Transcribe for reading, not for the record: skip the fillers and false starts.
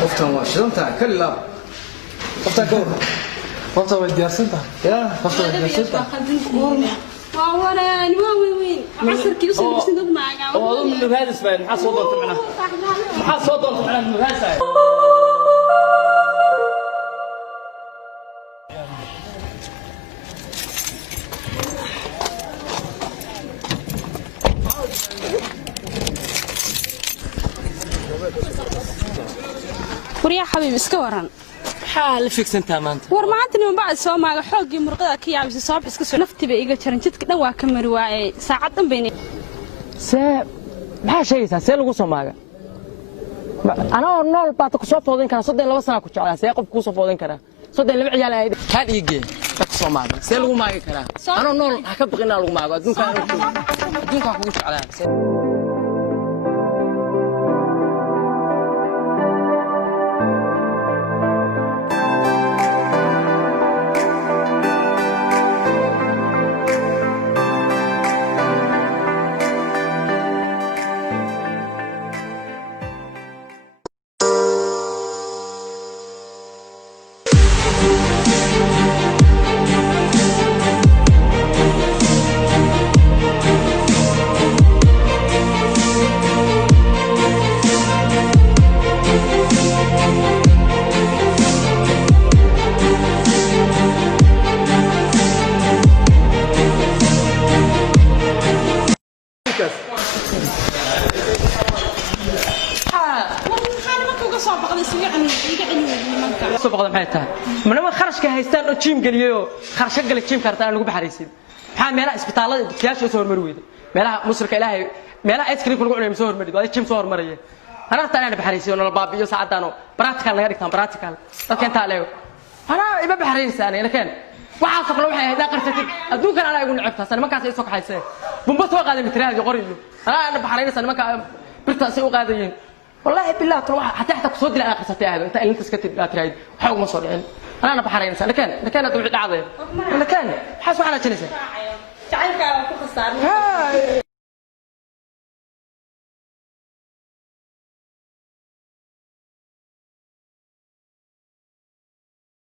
qoftan waa shidantahay kaliya qoftan ka war qoftan way diyaarsantahay ya qoftan way diyaarsantahay وأنا وين عصر كيف صار بس ندم معك والله من هذا اسمه محصل صوت معنا محصل صوت معنا من هذا وريا حبيبي اسكورن حال فيك انت مانت war maanta nin baa soo maaga xoogii murqada ka yaabisay sabab iska soo naftiba iga jaran jidka dhan waa ka mari waayay saacadan bayna maxaa sheegaysaa see lagu soo maaga anoo nool baad ku soo foodin kara 32 sano ku jeclaa see qof ku soo foodin kara 32 ciyaal ahayd ka dhigay dadka Soomaali see lagu maagi karaa anoo nool ha ka baqina lagu maago adduunka ku jeclaa سوبقد maxay tahay manama kharashka haystaan oo jim galiyo kharashka gal jim kartaan lagu baxariisin waxa meelaha isbitaalada dadkiyaasha soo hormar weeyday meelaha musirka ilaahay meelaha ice cream lagu cunayo soo hormarid waa jim soo hormaraya ana taana baxariisin oo la baabiyo saacadano practical laga dhigtaan practical dadka inta leeyo ana iba baxariisan laakiin waxa soo kale waxay ahayd qartatid adduunkan ana igu nicibtaa nimankaas ay soo kaxaysay bumba soo qaaday mitraad qoriyo ana baxariisan nimanka birtaas ay u qaadayeen والله بالله تروح حتى تصد لي اخر ستي هذا انت اللي انت سكتت ترايد حق ما صار يعني انا بحرين لكن ادعي عظيم لكن حاسب على جلسه تعال كان خساره